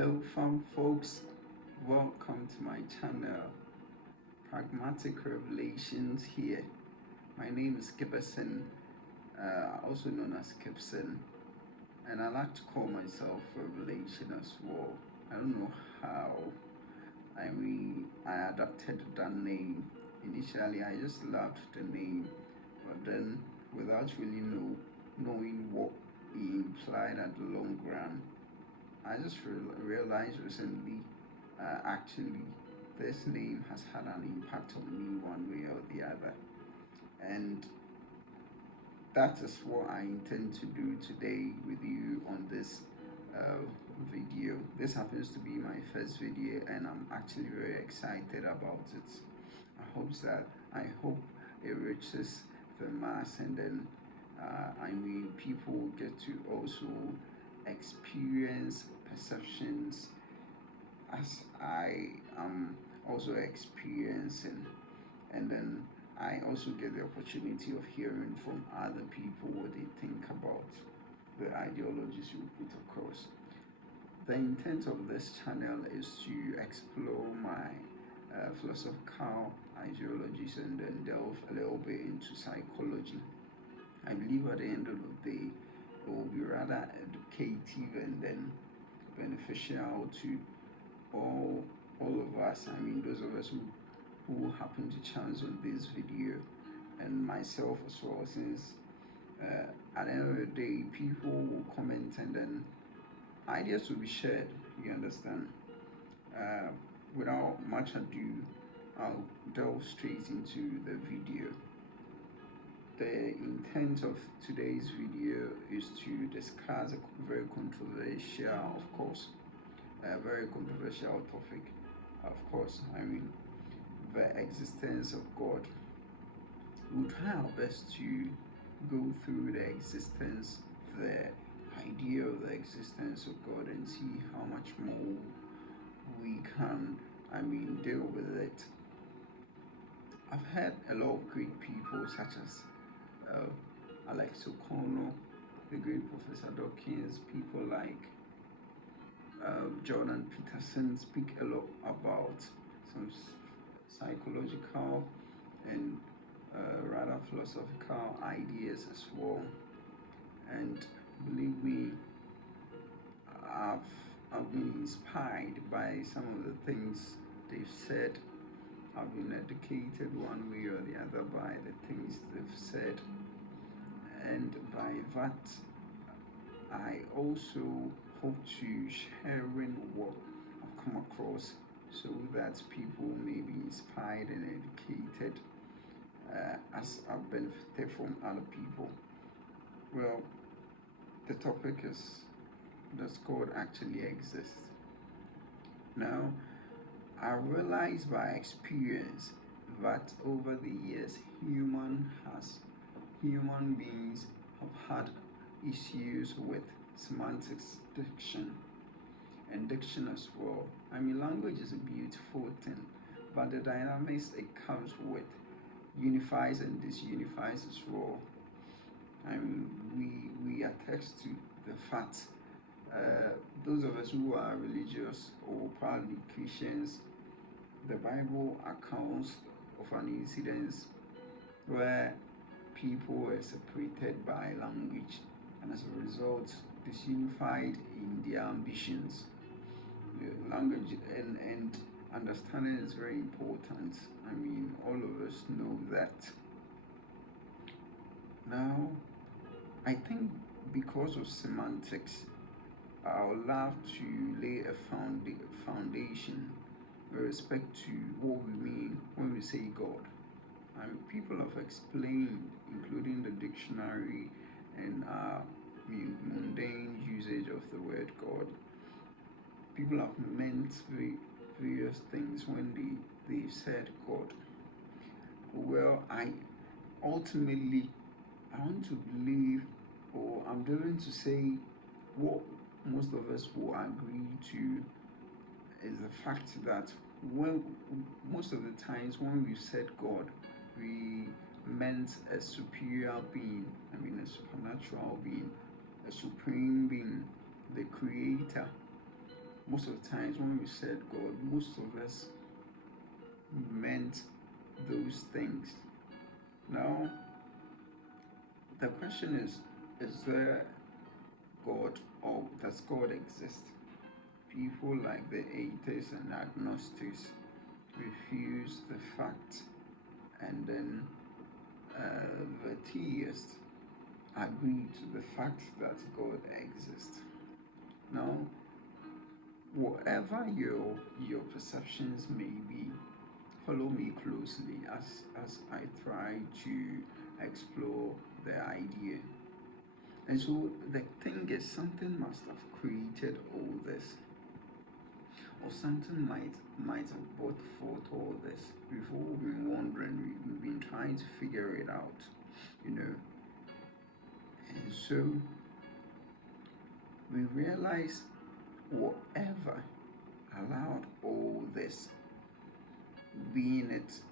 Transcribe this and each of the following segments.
Hello, fun folks. Welcome to my channel, Pragmatic Revelations. Here, my name is Peterson, also known as Gibson, and I like to call myself Revelation as well. I don't know how. I adopted that name. Initially, I just loved the name, but then, without really knowing what it implied at the long run, I just realized recently, actually, this name has had an impact on me one way or the other. And that is what I intend to do today with you on this uh, video. This happens to be my first video, and I'm actually very excited about it. I hope it reaches the mass, and then people get to also experience perceptions as I am also experiencing, and then I also get the opportunity of hearing from other people what they think about the ideologies we put across. The intent of this channel is to explore my philosophical ideologies and then delve a little bit into psychology. I believe at the end of the day, it will be rather educative and then beneficial to all all of us. Those of us who happen to chance on this video, and myself as well, since at the end of the day, people will comment and then ideas will be shared. You understand? Uh, Without much ado, I'll delve straight into the video. The intent of today's video is to discuss a very controversial, of course, a very controversial topic. Of course, the existence of God. We'll try our best to go through the existence, the idea of the existence of God, and see how much more we can, deal with it. I've heard a lot of great people such as Alex O'Connor, the great Professor Dawkins, people like Jordan Peterson speak a lot about some psychological and rather philosophical ideas as well. And believe me, I've, I've been inspired by some of the things they've said. I've been educated one way or the other by the things they've said, and by that, I also hope to sharing what I've come across so that people may be inspired and educated as I've benefited from other people. Well, the topic is, does God actually exist? Now, I realized by experience that over the years, human beings have had issues with semantics diction and diction as well. Language is a beautiful thing, but the dynamics it comes with unifies and disunifies as well. We attest to the fact, those of us who are religious or probably Christians, the Bible accounts of an incident where people were separated by language, and as a result disunified in their ambitions. Language and understanding is very important. All of us know that. Now, I think because of semantics, I would love to lay a foundation with respect to what we mean when we say God. People have explained, including the dictionary and mundane usage of the word God. People have meant various things when they've said God. Well, ultimately I want to believe, or I'm driven to say, what most of us will agree to is the fact that when most of the times when we said God, we meant a superior being, a supernatural being, a supreme being, the creator. most of the times when we said God, most of us meant those things. Now, the question is there God, or does God exist? People like the atheists and agnostics refuse the fact, and then the theists agree to the fact that God exists. Now, whatever your perceptions may be, follow me closely as I try to explore the idea. And so the thing is, something must have created all this, or something might have brought forth all this. We've all been wondering, we've been trying to figure it out, you know. And so we realize whatever allowed all this, being it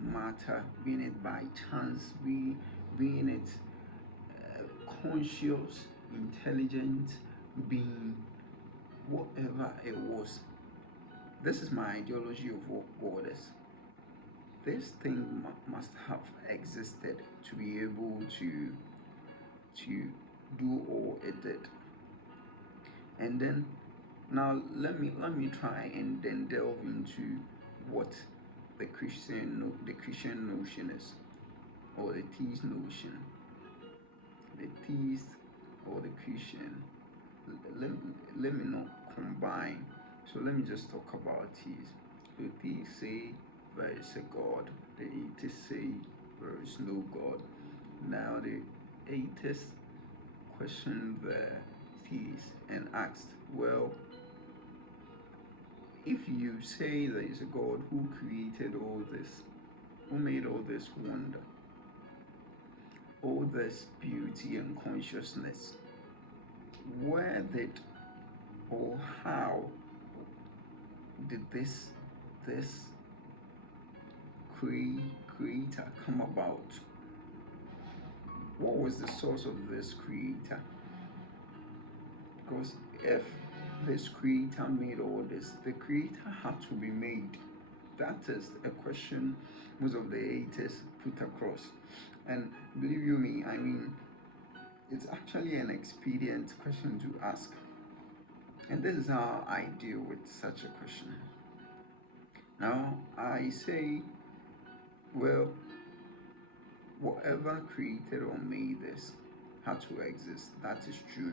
matter, being it by chance, being it conscious, intelligent being, whatever it was. This is my ideology of what God is. This thing must have existed to be able to do all it did. And then now let me try and then delve into what the Christian notion is, or the theist notion. The theist or the Christian. Let me not combine. So let me just talk about theists. The theists say there is a God. The atheists say there is no God. Now the atheists questioned the theists and asked, well, if you say there is a God who created all this, who made all this wonder, all this beauty and consciousness, where did or how did this creator come about? What was the source of this creator? Because if this creator made all this, the creator had to be made. That is a question most of the atheists put across. And believe you me, I mean, it's actually an expedient question to ask. And this is how I deal with such a question. Now, I say, well, whatever created or made this had to exist. That is true.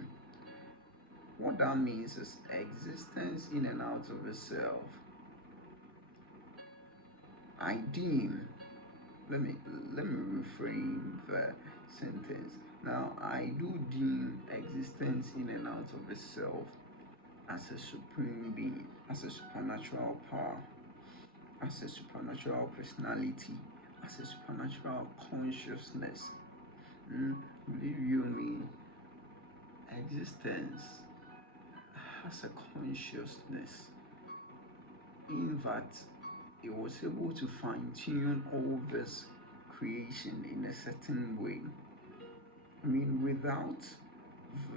What that means is existence in and out of itself. I deem, let me reframe the sentence. Now, I do deem existence in and out of itself as a supreme being, as a supernatural power, as a supernatural personality, as a supernatural consciousness. Believe you me, existence has a consciousness in that it was able to fine-tune all this creation in a certain way. I mean, without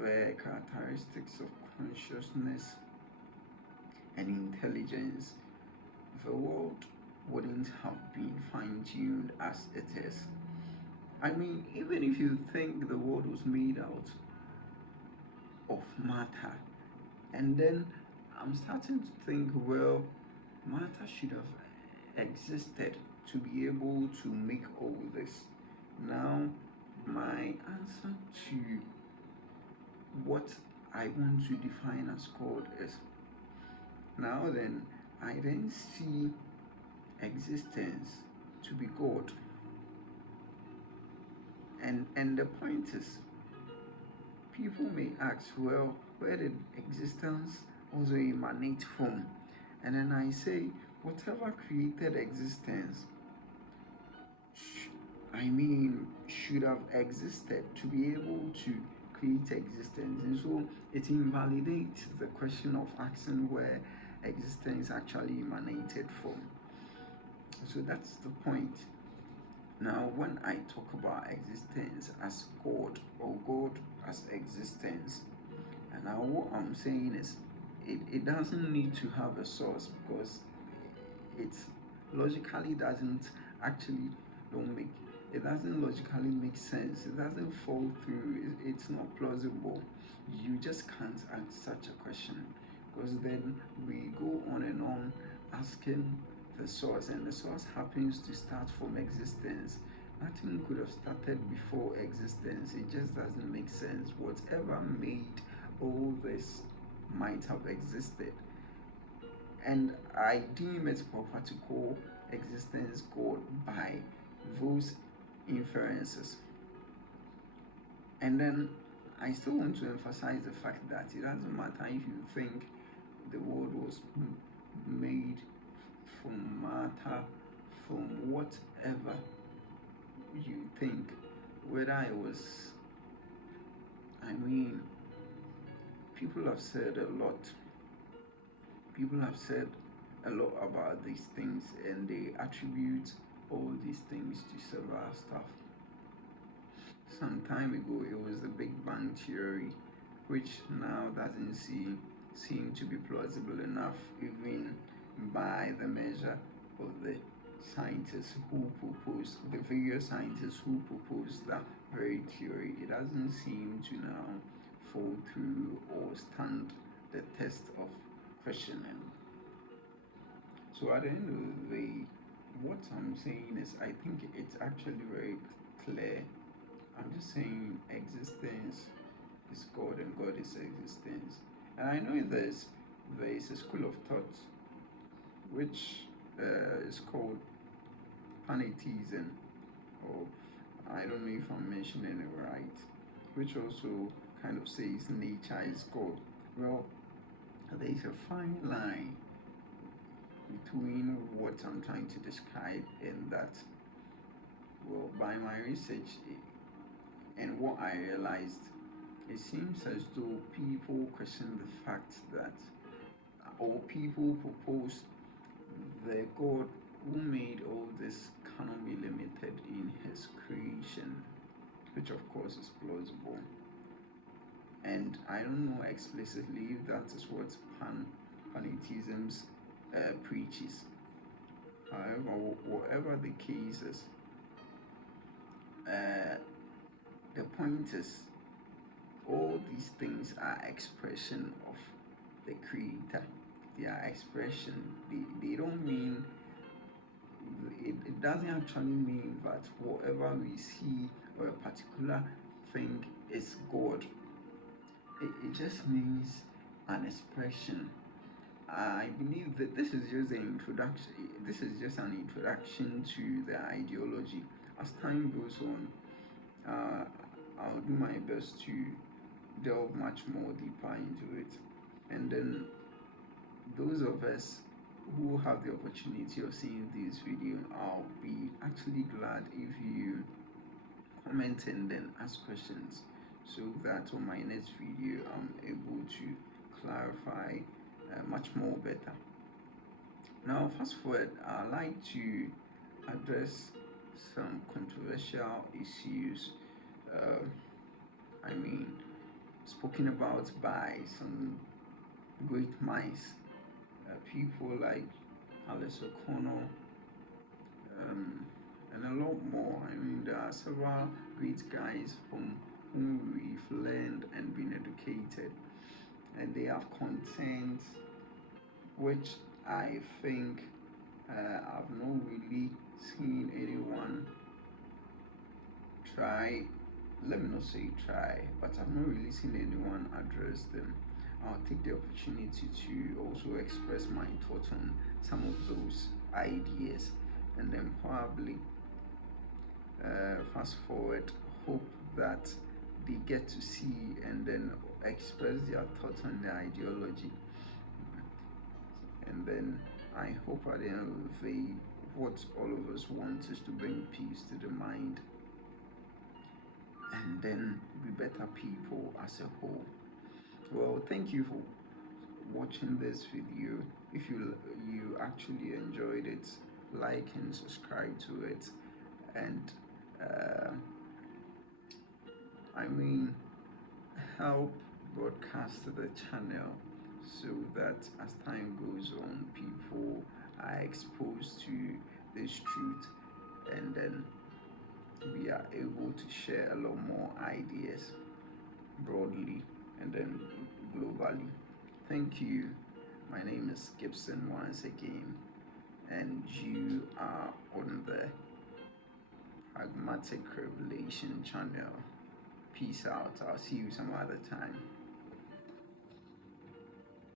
the characteristics of consciousness and intelligence, the world wouldn't have been fine-tuned as it is. I mean, even if you think the world was made out of matter, and then I'm starting to think, well, matter should have existed to be able to make all this. Now, my answer to what I want to define as God is, now then, I then see existence to be God. And the point is, people may ask, well, where did existence also emanate from? And then I say, whatever created existence, should have existed to be able to create existence. And so it invalidates the question of asking where existence actually emanated from. So that's the point. Now, when I talk about existence as God, or God as existence, and now what I'm saying is, it doesn't need to have a source, because it logically doesn't actually don't make it doesn't logically make sense. It doesn't fall through. It's not plausible. You just can't ask such a question, because then we go on and on asking the source, and the source happens to start from existence. Nothing could have started before existence. It just doesn't make sense. Whatever made all this might have existed, and I deem it proper to call existence God by those inferences. And then I still want to emphasize the fact that it doesn't matter if you think the world was made from matter, from whatever you think, whether it was, I mean, people have said a lot. People have said a lot about these things, and they attribute all these things to several stuff. Some time ago, it was the Big Bang Theory, which now doesn't seem to be plausible enough, even by the measure of the scientists who proposed, the various scientists who proposed that very theory. It doesn't seem to now fall through or stand the test of questioning. So at the end of the day, what I'm saying is, I think it's actually very clear. I'm just saying existence is God and God is existence. And I know there is a school of thought which is called pantheism, or I don't know if I'm mentioning it right, which also kind of says nature is God. Well, there is a fine line between what I'm trying to describe and that. Well, by my research and what I realized, it seems as though people question the fact that, or people propose the God who made all this cannot be limited in his creation, which of course is plausible. And I don't know explicitly if that is what pantheism preaches. However, whatever the case is, the point is, all these things are expression of the creator. They are expression. They don't mean, it doesn't actually mean that whatever we see or a particular thing is God. It just means an expression. I believe that this is just an introduction. This is just an introduction to the ideology. As time goes on, I'll do my best to delve much more deeper into it. And then those of us who have the opportunity of seeing this video, I'll be actually glad if you comment and then ask questions, so that on my next video I'm able to clarify much more better. Now, fast forward, I'd like to address some controversial issues. I mean, spoken about by some great minds, people like Alice O'Connor, and a lot more. I mean, there are several great guys from whom we've learned and been educated, and they have content which I think I've not really seen anyone try. Let me not say try, but I've not really seen anyone address them. I'll take the opportunity to also express my thoughts on some of those ideas, and then probably fast forward, hope that they get to see and then express their thoughts on the ideology. And then I hope at the end of the day, what all of us want is to bring peace to the mind, and then be better people as a whole. Well, thank you for watching this video. If you actually enjoyed it, like and subscribe to it, and I mean, help broadcast the channel so hope that as time goes on, people are exposed to this truth, and then we are able to share a lot more ideas broadly and then globally. Thank you. My name is Gibson once again, and you are on the Pragmatic Revelation channel. Peace out. I'll see you some other time.